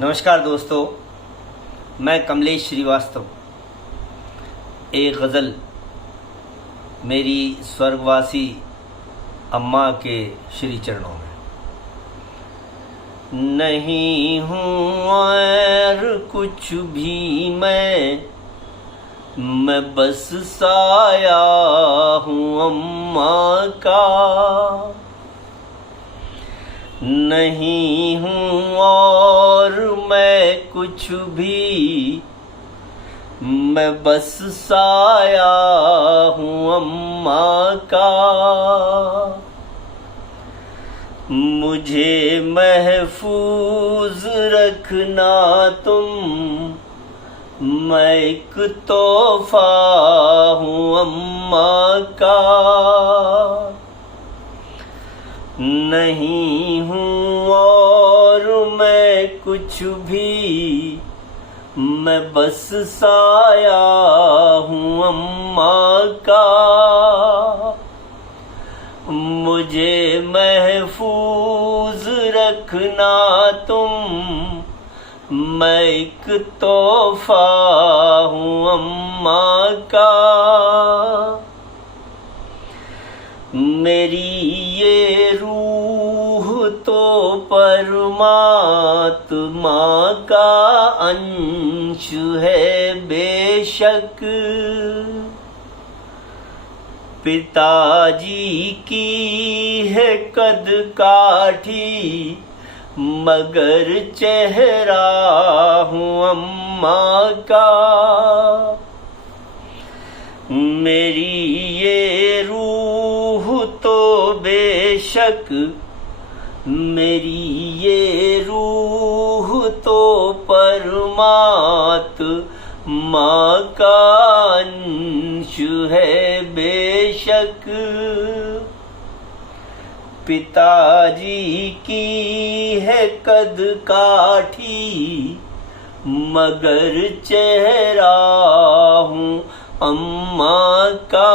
नमस्कार दोस्तों, मैं कमलेश श्रीवास्तव। एक गज़ल मेरी स्वर्गवासी अम्मा के श्री चरणों में। नहीं हूँ और कुछ भी मैं बस साया हूँ अम्मा का। नहीं हूँ और मैं कुछ भी, मैं बस साया हूँ अम्मा का। मुझे महफूज रखना तुम, मैं एक तोहफा हूँ अम्मा का। नहीं हूँ और मैं कुछ भी, मैं बस साया हूँ अम्मा का। मुझे महफूज रखना तुम, मैं एक तोहफा हूँ अम्मा का। मेरी ये रूह तो परमात्मा का अंश है बेशक। पिताजी की है कद काठी, मगर चेहरा हूँ अम्मा का। मेरी ये रूह तो बेशक, मेरी ये रूह तो परमात्मा का अंश है बेशक। पिताजी की है कद काठी, मगर चेहरा हूँ अम्मा का।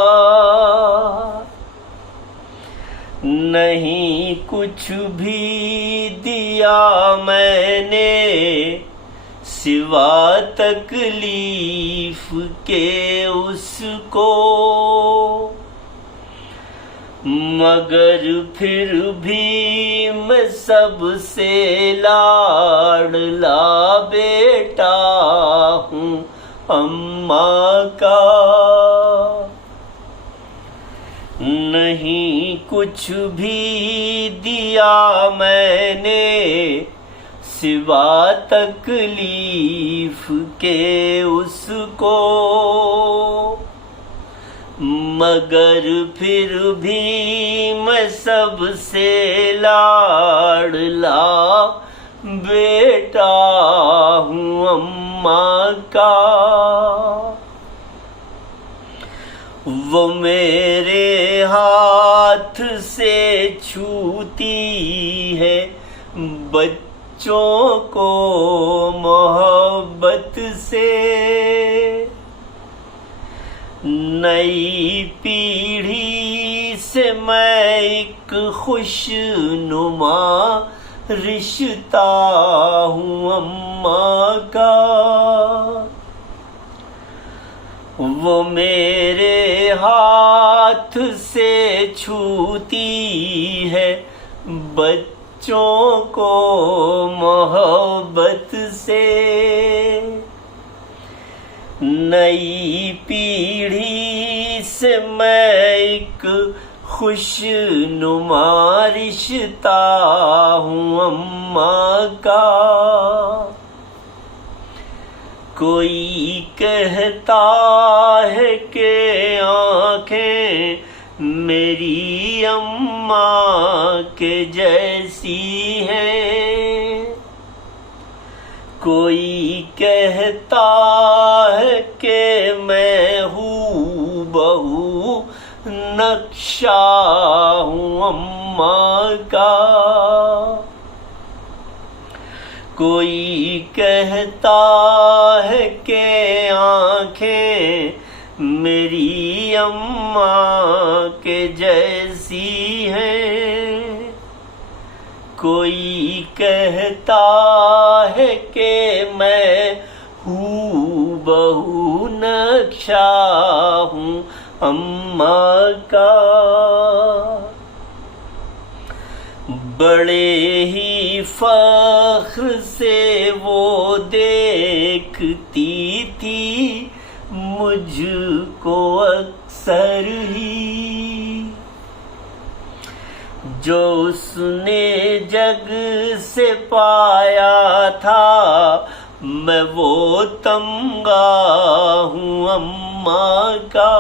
नहीं कुछ भी दिया मैंने, सिवा तकलीफ के उसको, मगर फिर भी मैं सबसे लाडला बेटा हूँ अम्मा का। नहीं कुछ भी दिया मैंने, सिवा तकलीफ के उसको, मगर फिर भी मैं सबसे लाडला बेटा हूँ अम्मा का। वो मेरे हाथ से छूती है बच्चों को मोहब्बत से। नई पीढ़ी से मैं एक खुशनुमा रिश्ता हूँ अम्मा का। वो मेरे हाथ से छूती है बच्चों को मोहब्बत से। नई पीढ़ी से मैं एक खुशनुमा रिश्ता हूँ अम्मा का। कोई कहता है कि आँखें मेरी अम्मा के जैसी हैं। कोई कहता है कि मैं हूँ बहू नक्शा हूँ अम्मा का। कोई कहता है कि आँखें मेरी अम्मा के जैसी हैं। कोई कहता है के मैं हूबहू नक्शा हूँ अम्मा का। बड़े ही फख्र से वो देखती थी मुझको अक्सर ही, जो उसने जग से पाया था मैं वो तमगा हूँ अम्मा का।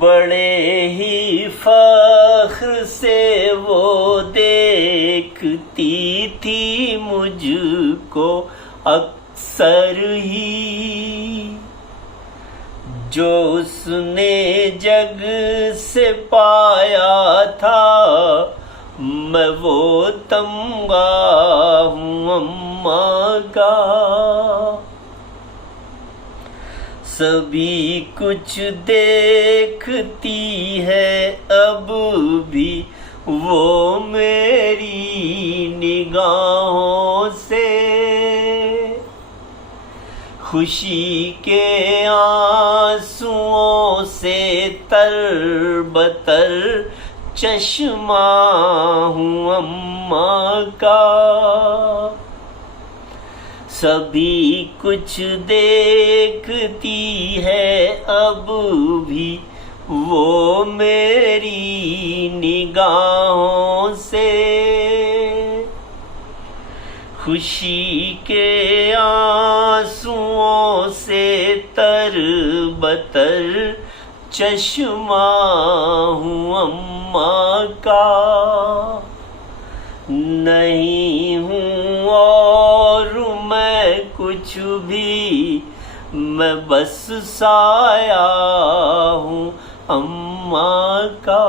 बड़े ही फख्र से वो देखती थी मुझको अक्सर ही, जो उसने जग से पाया था मैं वो तमगा हूँ अम्मा का। सभी कुछ देखती है अब भी वो मेरी निगाहों से, खुशी के आंसुओं से तरबतर चश्मा हूँ अम्मा का। सभी कुछ देखती है अब भी वो मेरी निगाहों से, खुशी के आंसुओं से तरबतर चश्मा हूँ अम्मा का। नहीं हूँ और मैं कुछ भी, मैं बस साया हूँ अम्मा का।